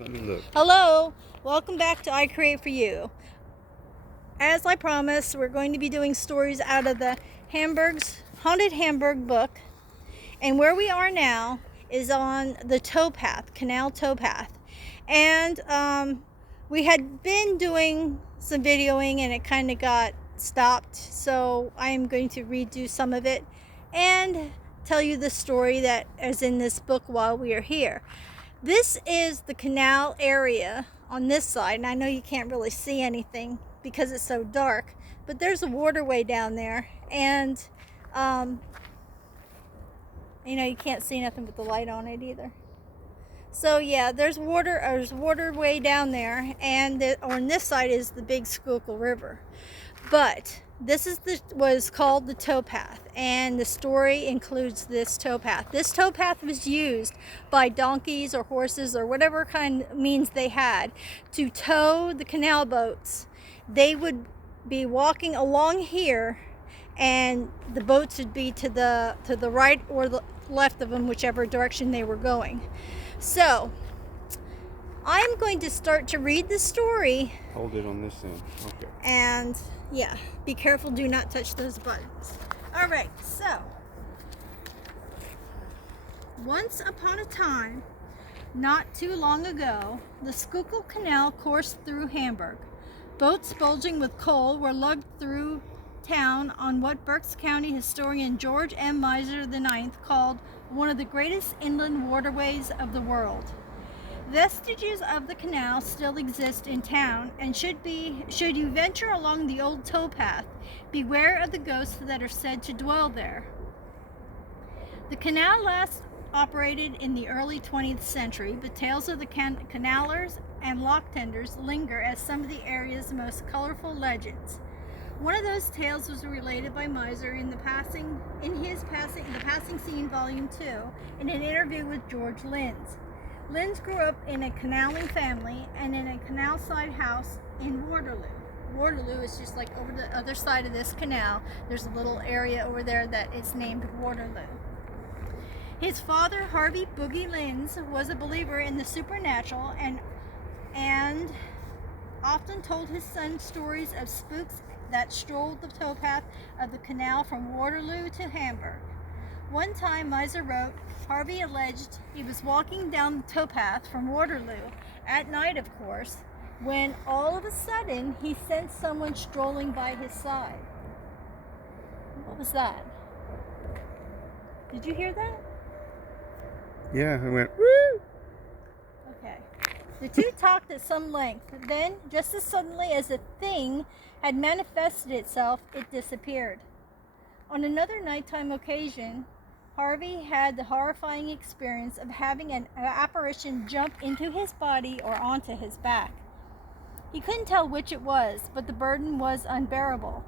Let me look. Hello, welcome back to I Create For You. As I promised, we're going to be doing stories out of the Haunted Hamburg book. And where we are now is on the towpath, Canal Towpath. And we had been doing some videoing and it kind of got stopped. So I am going to redo some of it and tell you the story that is in this book while we are here. This is the canal area on this side, and I know you can't really see anything because it's so dark, but there's a waterway down there, and you can't see nothing with the light on it either. So yeah, there's waterway down there, and on this side is the big Schuylkill River. But this is was called the towpath, and the story includes this towpath. This towpath was used by donkeys or horses or whatever kind of means they had to tow the canal boats. They would be walking along here, and the boats would be to the right or the left of them, whichever direction they were going. So I'm going to start to read the story. Hold it on this end. Okay. And yeah, be careful, do not touch those buttons. All right, so once upon a time, not too long ago, the Schuylkill Canal coursed through Hamburg. Boats bulging with coal were lugged through town on what Berks County historian George M. Miser IX called one of the greatest inland waterways of the world. Vestiges of the canal still exist in town, and should you venture along the old towpath, beware of the ghosts that are said to dwell there. The canal last operated in the early 20th century, but tales of the canalers and lock tenders linger as some of the area's most colorful legends. One of those tales was related by Miser in the Passing Scene Volume 2 in an interview with George Linz. Linz grew up in a canaling family and in a canal-side house in Waterloo. Waterloo is just like over the other side of this canal. There's a little area over there that is named Waterloo. His father, Harvey Boogie Linz, was a believer in the supernatural and often told his son stories of spooks that strolled the towpath of the canal from Waterloo to Hamburg. One time, Miser wrote, Harvey alleged he was walking down the towpath from Waterloo, at night of course, when all of a sudden he sensed someone strolling by his side. What was that? Did you hear that? Yeah, I went, woo! Okay. The two talked at some length. Then, just as suddenly as the thing had manifested itself, it disappeared. On another nighttime occasion, Harvey had the horrifying experience of having an apparition jump into his body or onto his back. He couldn't tell which it was, but the burden was unbearable.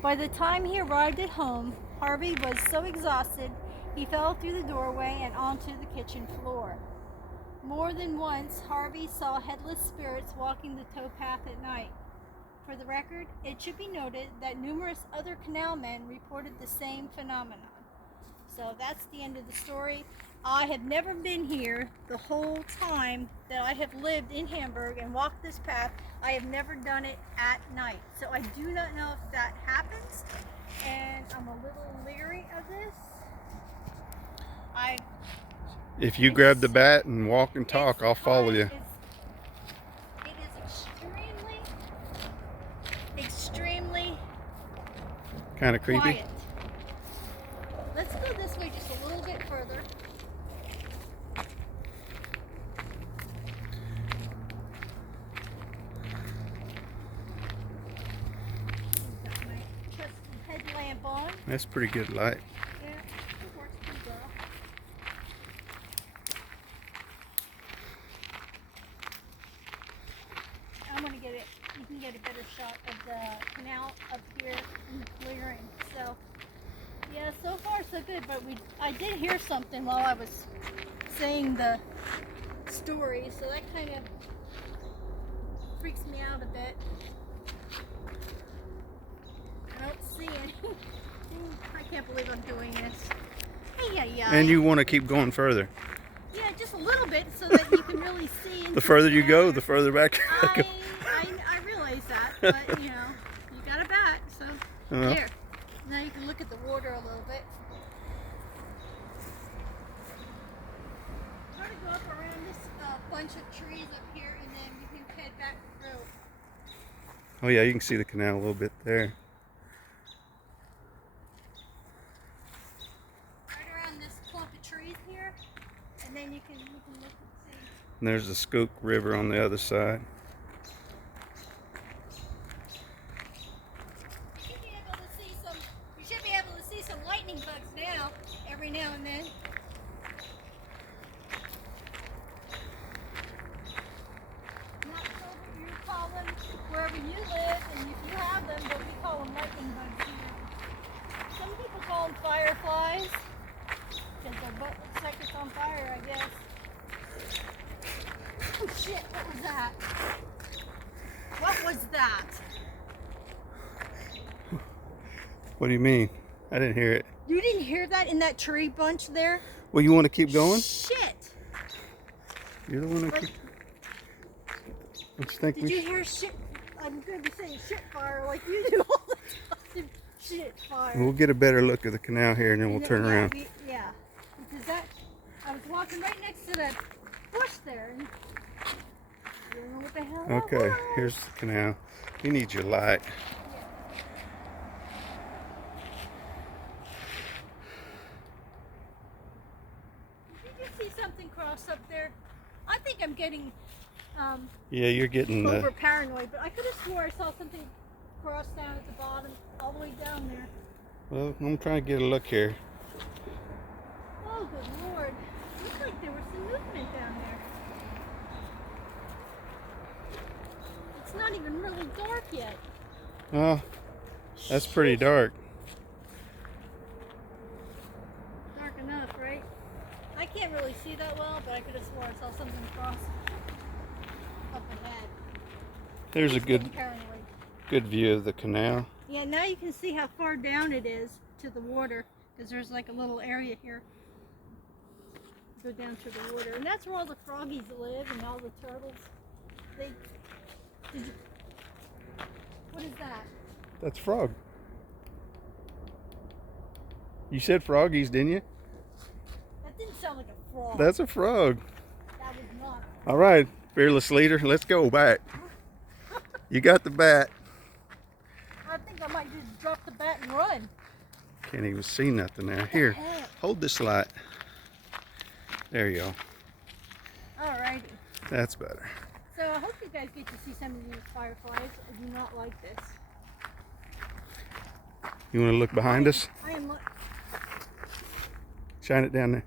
By the time he arrived at home, Harvey was so exhausted he fell through the doorway and onto the kitchen floor. More than once, Harvey saw headless spirits walking the towpath at night. For the record, it should be noted that numerous other canal men reported the same phenomenon. So that's the end of the story. I have never been here the whole time that I have lived in Hamburg and walked this path. I have never done it at night. So I do not know if that happens, and I'm a little leery of this. If you grab the bat and walk and talk, I'll follow you. It is extremely Kind of creepy. quiet. Let's go this way just a little bit further. Got my trusty headlamp on. That's pretty good light. Yeah, it works pretty well. I'm gonna get it. You can get a better shot of the canal up here in the clearing. So. Yeah, so far so good, but I did hear something while I was saying the story, so that kind of freaks me out a bit. I don't see any. I can't believe I'm doing this. Hey, yeah. And you want to keep going further. Yeah, just a little bit so that you can really see. The further you go, the further back you go. I realize that, but you know, you got a bat, so here. Now you can look at the water a little bit. We're going to go up around this bunch of trees up here, and then you can head back through. Oh yeah, you can see the canal a little bit there. Right around this clump of trees here, and then you can look and see. And there's the Skook River on the other side. You should be able to see some lightning bugs now, every now and then. Not sure what you call them wherever you live, and if you have them, but we call them lightning bugs here. Some people call them fireflies, because their butt looks like it's on fire, I guess. Oh shit, what was that? What was that? What do you mean? I didn't hear it. You didn't hear that in that tree bunch there? Well, you want to keep going? Shit! You're the one who keep... Don't you think Did you hear shit? I'm going to be saying shit fire like you do all the time. Shit fire. We'll get a better look at the canal here, and then we'll turn around. Yeah, because I was walking right next to that bush there, and you don't know what the hell that Okay, was. here's the canal. You need your light. Did you see something cross up there? I think I'm getting Yeah, you're getting over paranoid, but I could have swore I saw something cross down at the bottom, all the way down there. Well, I'm trying to get a look here. Oh, good Lord. Looks like there was some movement down there. It's not even really dark yet. Oh, that's pretty dark. Dark enough, right? I can't really see that well, but I could have sworn I saw something cross up ahead. There's a good Paranoid. view of the canal. Yeah, now you can see how far down it is to the water, because there's like a little area here. Go down to the water, and that's where all the froggies live and all the turtles. What is that? That's frog. You said froggies, didn't you? That didn't sound like a frog. That's a frog. That was not. All right, fearless leader, let's go back. You got the bat. I think I might just drop the bat and run. Can't even see nothing there. Here, hold this light. There you go. Alrighty. That's better. So I hope you guys get to see some of these fireflies. I do not like this. You want to look behind us? I am. Shine it down there.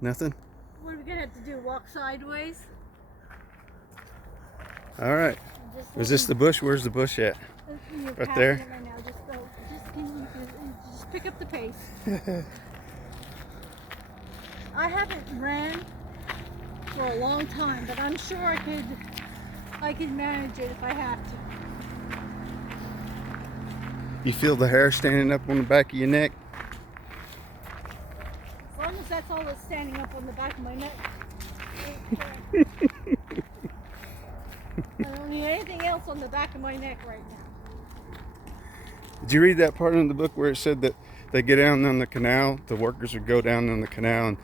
Nothing? What are we gonna have to do? Walk sideways? All right. Is this the bush? Where's the bush at? Right there? It right now. Just go. Just pick up the pace. I haven't ran for a long time, but I'm sure I could manage it if I have to. You feel the hair standing up on the back of your neck? As long as that's all that's standing up on the back of my neck. I don't need anything else on the back of my neck right now. Did you read that part in the book where it said that they get down on the canal, the workers would go down on the canal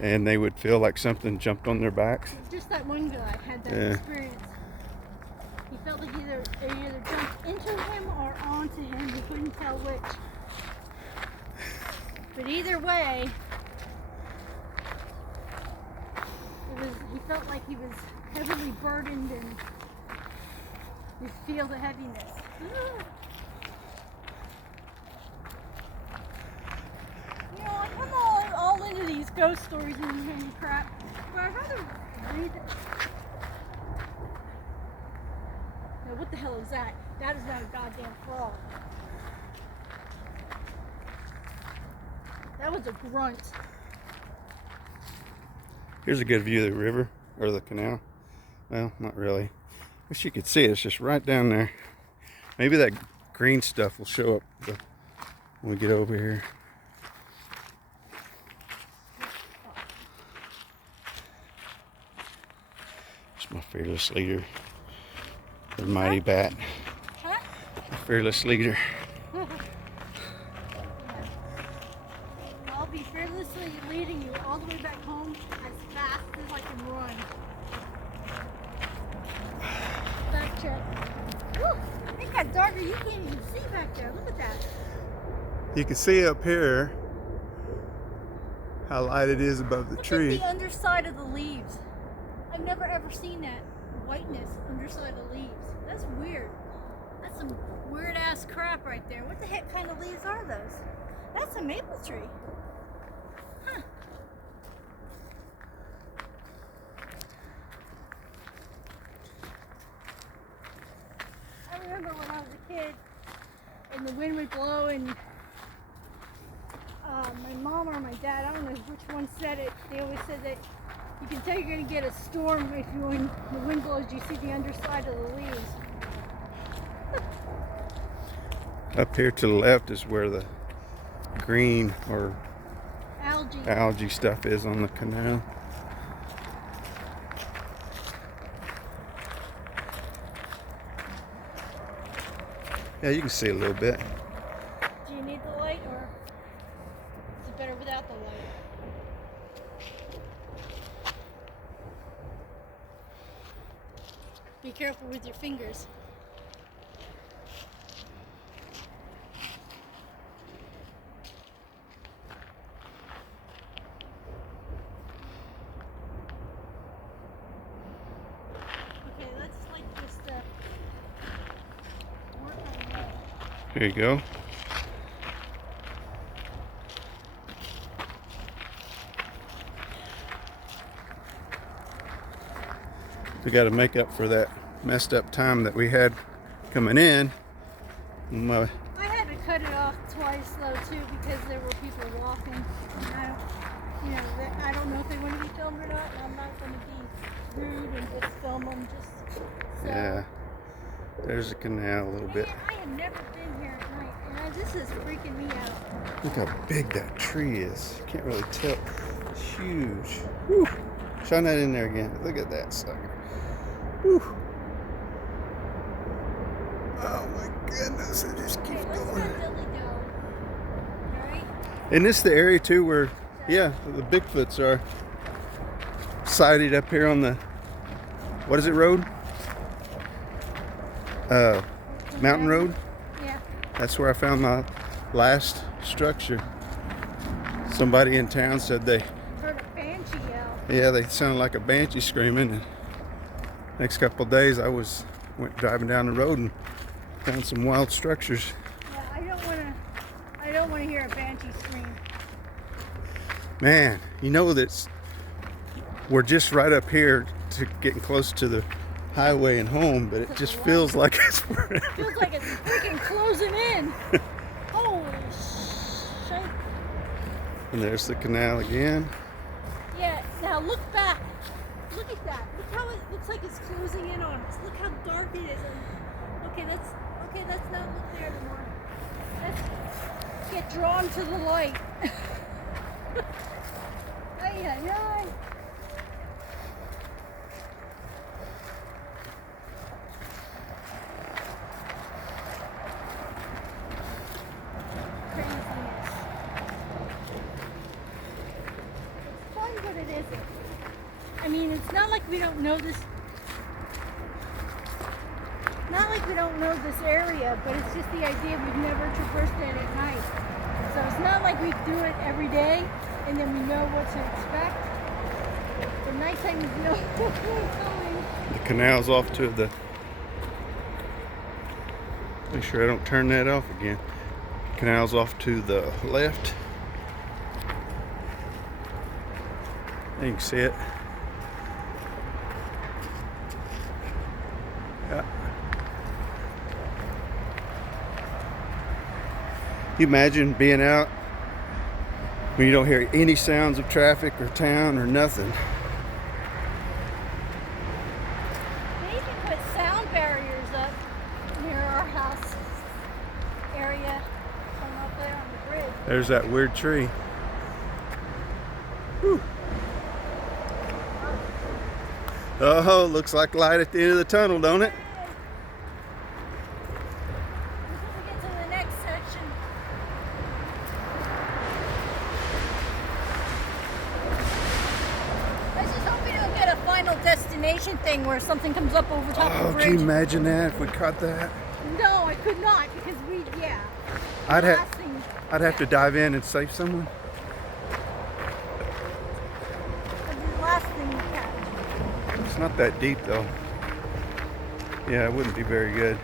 and they would feel like something jumped on their backs? Just that one guy had that experience. He felt like it either jumped into him or onto him. He couldn't tell which. But either way, he felt like he was heavily burdened and he'd feel the heaviness. You know, I'm all into these ghost stories and crap, but I'd rather read it. Now, what the hell is that? That is not a goddamn frog. That was a grunt. Here's a good view of the river, or the canal. Well, not really. Wish you could see it. It's just right down there. Maybe that green stuff will show up when we get over here. My fearless leader. The mighty bat. Huh? My fearless leader. I'll be fearlessly leading you all the way back home as fast as I can run. Back check. Whew, it got darker. You can't even see back there. Look at that. You can see up here how light it is above the Look tree. at the underside of the leaves. I've never ever seen that whiteness underside of leaves. That's weird. That's some weird ass crap right there. What the heck kind of leaves are those? That's a maple tree. Huh. I remember when I was a kid and the wind would blow and my mom or my dad, I don't know which one said it, they always said that you can tell you're going to get a storm if you, when the wind blows, you see the underside of the leaves. Up here to the left is where the green or algae stuff is on the canal. Yeah, you can see a little bit. Do you need the light or is it better without the light? Be careful with your fingers. Okay, let's like just work on that. Here you go. We got to make up for that messed up time that we had coming in. I had to cut it off twice though too because there were people walking. And I don't know if they want to be filmed or not. And I'm not going to be rude and just film them. Just so. Yeah, there's a canal a little bit. Man, I have never been here at night, and this is freaking me out. Look how big that tree is. You can't really tell. It's huge. Whew. Shine that in there again. Look at that sucker. Whew. Oh my goodness, it just keeps Okay, let's going. not dilly-dally. Alright? Isn't this the area too where, yeah, the Bigfoots are sighted up here on the, what is it, road? Mountain Road? Yeah. That's where I found my last structure. Somebody in town said they, Heard a banshee yell. yeah, they sounded like a banshee screaming. And next couple of days I went driving down the road and found some wild structures. Yeah, I don't wanna hear a banshee scream. Man, you know that we're just right up here to getting close to the highway and home, but it just feels like it's forever. Feels like it's freaking closing in. Holy shit. And there's the canal again. Yeah, now look back. Look at that. Look how it looks like it's closing in on us. Look how dark it is. Okay, let's not look there anymore. Let's get drawn to the light. Ay, ay, ay. Craziness. It's fun, but it isn't. I mean, it's not like we don't know this. Not like we don't know this area, but it's just the idea we've never traversed it at night. So it's not like we do it every day and then we know what to expect. But nighttime we know what's coming. The canal's off to the, make sure I don't turn that off again. Canal's off to the left. You can see it. Yeah. You imagine being out when you don't hear any sounds of traffic or town or nothing. They even put sound barriers up near our house area from up there on the bridge. There's that weird tree. Whew. Oh, looks like light at the end of the tunnel, don't it? Before we get to the next section. I just hope we don't get a final destination thing where something comes up over top of Oh, the bridge. can you imagine that if we caught that? No, I could not because yeah. I'd Last thing- have to dive in and save someone. the last thing we catch. It's not that deep though. Yeah, it wouldn't be very good.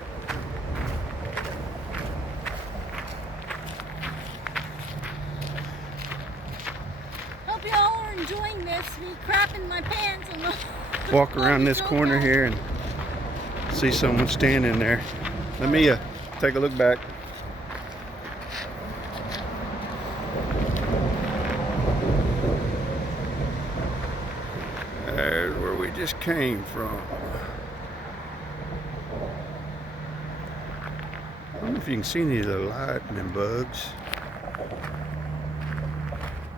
Hope y'all are enjoying this. Me crapping my pants and Walk around this corner here and see someone standing there. Let me take a look back. There's where we just came from. I don't know if you can see any of the lightning bugs.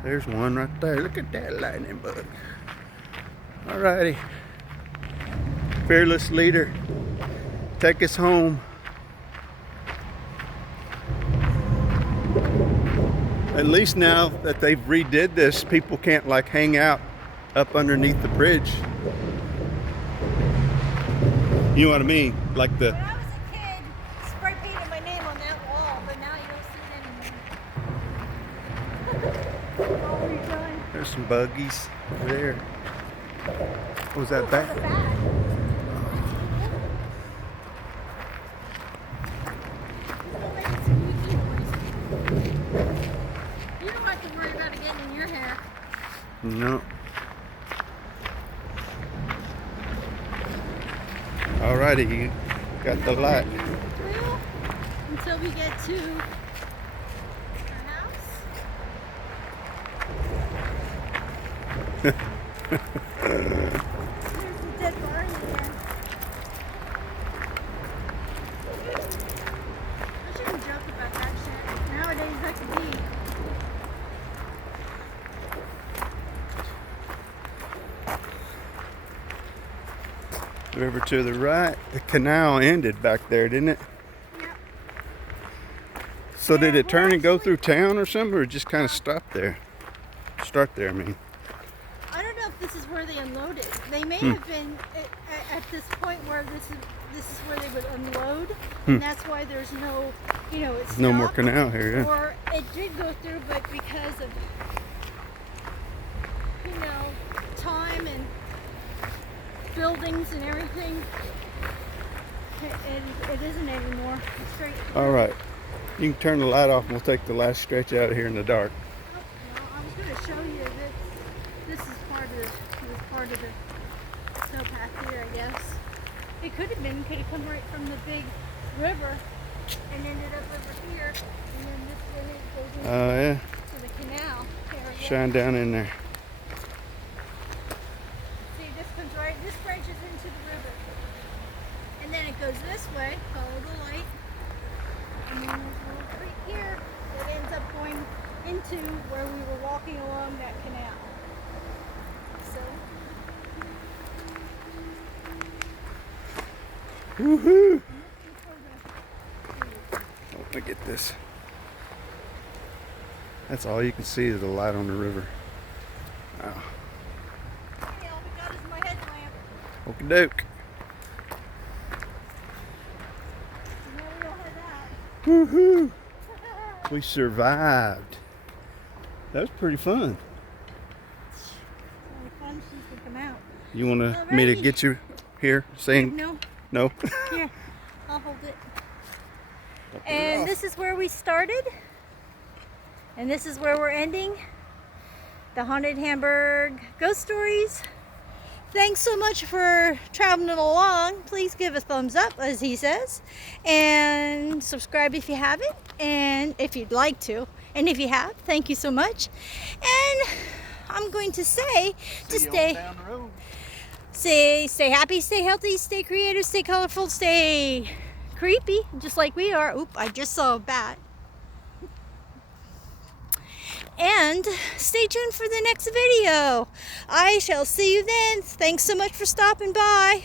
There's one right there. Look at that lightning bug. Alrighty. Fearless leader, take us home. At least now that they've redid this, people can't like hang out up underneath the bridge. You know what I mean? Like the... When I was a kid, spray painted my name on that wall, but now you don't see it anymore. What were you doing? There's some buggies over there. What was that bat? The bat. You don't have to worry about it getting in your hair. No. Alrighty, you got the light. Through until we get to our house. There's the dead Barney again. I shouldn't joke about that shit. Nowadays that could be. Over to the right, the canal ended back there, didn't it? Yep. So did Yeah, it turn and go actually- through town or something, or just kind of stop there? Start there, I mean. I don't know if this is where they unloaded. They may have been at this point where this is where they would unload, and that's why there's no, it's No more canal here, yeah. Or it did go through, but because of time and buildings and everything, it isn't anymore. It's straight. All right, you can turn the light off and we'll take the last stretch out of here in the dark. Oh, no, I was going to show you that this is part of the towpath here, I guess. It could have come right from the big river and ended up over here, and then this way it goes into Yeah, to the canal area. shine down in there. See, this branches into the river. And then it goes this way, follow the light. And then there's a little creek here that ends up going into where we were walking along that canal. So, Woohoo! Oh, let me get this. That's all you can see is the light on the river. Wow. hey, all we got is my headlamp. Okie doke. So now we all have that. Woohoo! We survived. That was pretty fun. It's only fun since we come out. You want me to Alrighty. get you here saying No, no? here, I'll hold it. And this is where we started. And this is where we're ending. The Haunted Hamburg Ghost Stories. Thanks so much for traveling along. Please give a thumbs up, as he says. And subscribe if you haven't. And if you'd like to. And if you have, thank you so much. And I'm going to say to stay happy, stay healthy, stay creative, stay colorful, stay creepy, just like we are. Oop, I just saw a bat. And stay tuned for the next video. I shall see you then. Thanks so much for stopping by.